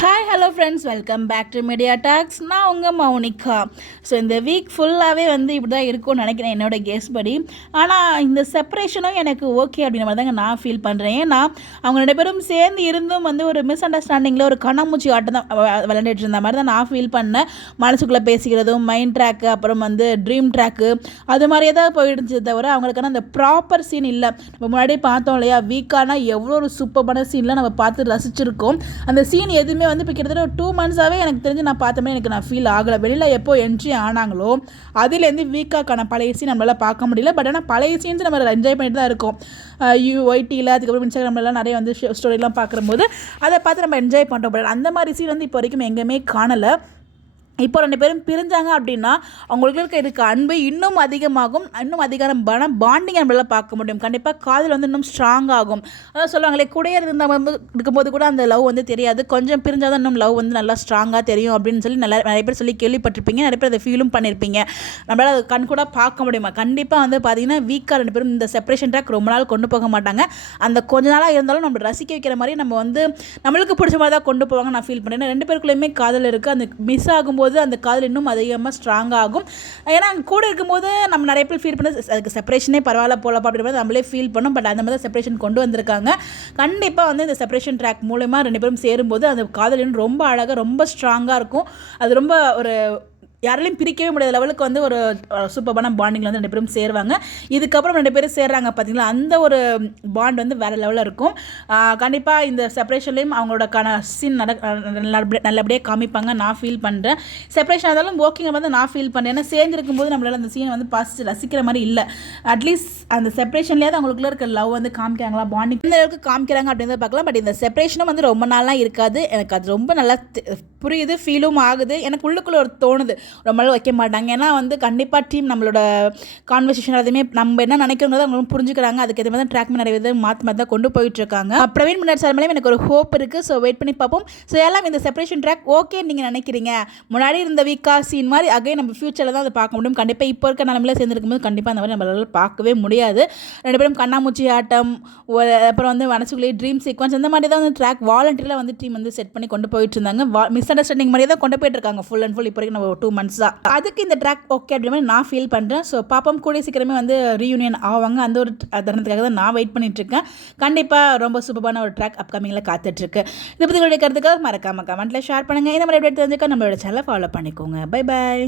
Hi hello friends, welcome back to media talks. நான் உங்கள் Mounika. So இந்த வீக் ஃபுல்லாகவே இப்படி தான் இருக்கும்னு நினைக்கிறேன் என்னோடய கெஸ் படி. ஆனால் இந்த செப்பரேஷனும் எனக்கு ஓகே அப்படின்ற மாதிரி தாங்க நான் ஃபீல் பண்ணுறேன். ஏன்னா அவங்க 2 பேரும் சேர்ந்து இருந்தும் ஒரு மிஸ் அண்டர்ஸ்டாண்டிங்கில் ஒரு கண்ணாமூச்சி ஆட்டம் தான் விளையாண்டுட்டு இருந்த மாதிரி தான் நான் ஃபீல் பண்ணேன். மனசுக்குள்ளே பேசிக்கிறதும் மைண்ட் ட்ராக்கு, அப்புறம் ட்ரீம் ட்ராக்கு, அது மாதிரியே தான் போயிடுச்சு தவிர அவங்களுக்கான அந்த ப்ராப்பர் சீன் இல்லை. நம்ம முன்னாடி பார்த்தோம் இல்லையா, வீக்கானா எவ்வளோ ஒரு சூப்பரான சீன்லாம் நம்ம பார்த்து ரசிச்சிருக்கோம். அந்த சீன் எதுவுமே இப்போ கிட்டத்தட்ட ஒரு 2 மந்த்ஸாகவே எனக்கு தெரிஞ்சு நான் பார்த்தோமே எனக்கு நான் ஃபீல் ஆகலை. வெளியில் எப்போ என்ட்ரி ஆனாங்களோ அதுலேருந்து வீக்காக்கான பழைய சீன் நம்மளால் பார்க்க முடியல. பட் ஆனால் பழைய சீன்ஸ் நம்ம என்ஜாய் பண்ணிட்டு தான் இருக்கோம். ஒய்டியில் அதுக்கப்புறம் இன்ஸ்டாகிராம்லாம் நிறைய ஸ்டோரிலாம் பார்க்கும்போது அதை பார்த்து நம்ம என்ஜாய் பண்ணுறோம். பட் அந்த மாதிரி சீன் இப்போ வரைக்கும் எங்கேயுமே காணலை. இப்போ 2 பேரும் பிரிஞ்சாங்க அப்படின்னா அவங்களுக்கு இதுக்கு அன்பு இன்னும் அதிகமாகும், இன்னும் அதிகமான பாண்டிங் நம்மளால் பார்க்க முடியும். கண்டிப்பாக காதல் இன்னும் ஸ்ட்ராங் ஆகும். அதான் சொல்லுவாங்களே, கூடயே இருக்கும்போது கூட அந்த லவ் தெரியாது, கொஞ்சம் பிரிஞ்சால் தான் இன்னும் லவ் நல்லா ஸ்ட்ராங்காக தெரியும் அப்படின்னு சொல்லி நிறைய பேர் சொல்லி கேள்விப்பட்டிருப்பீங்க. நிறைய பேர் அதை ஃபீலும் பண்ணியிருப்பீங்க. நம்மளால் அது கண் கூட பார்க்க முடியுமா? கண்டிப்பாக பார்த்தீங்கன்னா வீக்காக 2 பேரும் இந்த செப்பரேஷன் ட்ராக் ரொம்ப நாள் கொண்டு போக மாட்டாங்க. அந்த கொஞ்ச நாளாக இருந்தாலும் நம்ம ரசிக்க வைக்கிற மாதிரி நம்ம நம்மளுக்கு பிடிச்ச மாதிரி தான் கொண்டு போவாங்க நான் ஃபீல் பண்ணுறேன். 2 பேருக்குள்ளேயுமே காதல் இருக்குது. அந்த மிஸ் ஆகும்போது அந்த காதல் இன்னும் அதிகமாக ஸ்ட்ராங் ஆகும். ஏன்னா கூட இருக்கும்போது நம்ம நிறைய பேர் ஃபீல் பண்ண அதுக்கு செப்பரேஷனே பரவாயில்ல போலப்பா அப்படின்ற மாதிரி நம்மளே ஃபீல் பண்ணோம். பட் அந்த மாதிரி செப்பரேஷன் கொண்டு வந்திருக்காங்க. கண்டிப்பாக இந்த செப்பரேஷன் ட்ராக் மூலமாக 2 பேரும் சேரும்போது அந்த காதல் இன்னும் ரொம்ப அழகாக ரொம்ப ஸ்ட்ராங்காக இருக்கும். அது ரொம்ப ஒரு யாராலையும் பிரிக்கவே முடியாத லெவலுக்கு ஒரு சூப்பரான பாண்டிங்கில் 2 பேரும் சேருவாங்க. இதுக்கப்புறம் 2 பேரும் சேர்றாங்க பார்த்தீங்களா, அந்த ஒரு பாண்ட் வேறு லெவலில் இருக்கும். கண்டிப்பாக இந்த செப்பரேஷன்லேயும் அவங்களோட சீன் நல்லபடியாக காமிப்பாங்க நான் ஃபீல் பண்ணுறேன். செப்பரேஷன் ஆனாலும் ஓகேங்க நான் ஃபீல் பண்ணுறேன். ஏன்னா சேர்ந்துருக்கும் போது நம்மளால் அந்த சீனை பார்த்து ரசிக்கிற மாதிரி இல்லை. அட்லீஸ்ட் அந்த செப்பரேஷன்லேயாவது அவங்களுக்குள்ள இருக்க லவ் காமிக்கிறாங்களா, பாண்டிங் இந்த அளவுக்கு காமிக்கிறாங்க அப்படின்றத பார்க்கலாம். பட் இந்த செப்பரேஷனும் ரொம்ப நாளாக இருக்காது. எனக்கு அது ரொம்ப நல்லா புரியுது, ஃபீலும் ஆகுது. எனக்கு உள்ளுக்குள்ளே ஒரு தோணுது ரொம்ப நாள் வைக்க மாட்டாங்க. ஏன்னா கண்டிப்பாக டீம் நம்மளோட கான்வர்சேஷன் அதுவுமே நம்ம என்ன நினைக்கிறோங்கிறத அவங்களும் புரிஞ்சுக்கிறாங்க. அதுக்கு எது மாதிரி ட்ராக் நிறைய விதம் மாற்றி தான் கொண்டு போயிட்டுருக்காங்க. பிரவீன் முன்னாடி சார் மேலே எனக்கு ஒரு ஹோப் இருக்குது. ஸோ வெயிட் பண்ணி பார்ப்போம். ஸோ எல்லாம் இந்த செப்பரேஷன் ட்ராக் ஓகே நீங்கள் நினைக்கிறீங்க, முன்னாடி இருந்த வீக்கா சீன் மாதிரி அகைன் நம்ம ஃபியூச்சரில் தான் அதை பார்க்க முடியும். கண்டிப்பாக இப்போ இருக்க நிலமையில சேர்ந்துருக்கும்போது கண்டிப்பாக அந்த மாதிரி நம்மளால் பார்க்கவே முடியாது. 2 பேரும் கண்ணாமூச்சி ஆட்டம், அப்புறம் மனசுக்குள்ளேயே ட்ரீம் சீக்வன்ஸ், இந்த மாதிரி தான் ட்ராக் வாலண்டியரில் டீம் செட் பண்ணி கொண்டு போயிட்டு இருந்தாங்க. மிஸ் அண்டர்ஸ்டாண்டிங் மாதிரியே தான் கொண்டு போயிட்டு இருக்காங்க ஃபுல் அண்ட் ஃபுல். இப்போ வரைக்கும் நம்ம 2 months தான். அதுக்கு இந்த ட்ராக் ஓகே அப்படின்ற மாதிரி நான் ஃபீல் பண்ணுறேன். ஸோ பாப்போம், கூடிய சீக்கிரமே ரீயூனியன் ஆவாங்க. அந்த ஒரு தருணத்துக்காக தான் நான் வெயிட் பண்ணிட்டு இருக்கேன். கண்டிப்பாக ரொம்ப சூப்பரான ஒரு ட்ராக் அப்கமிங்கில் காத்துட்ருக்கு. இதை பற்றி உங்களுடைய கருத்துக்கள் மறக்காம கமெண்ட்டில் ஷேர் பண்ணுங்கள். இந்த மாதிரி அப்டேட் தெரிஞ்சுக்க நம்மளோட சேனலை ஃபாலோ பண்ணிக்கோங்க. Bye bye.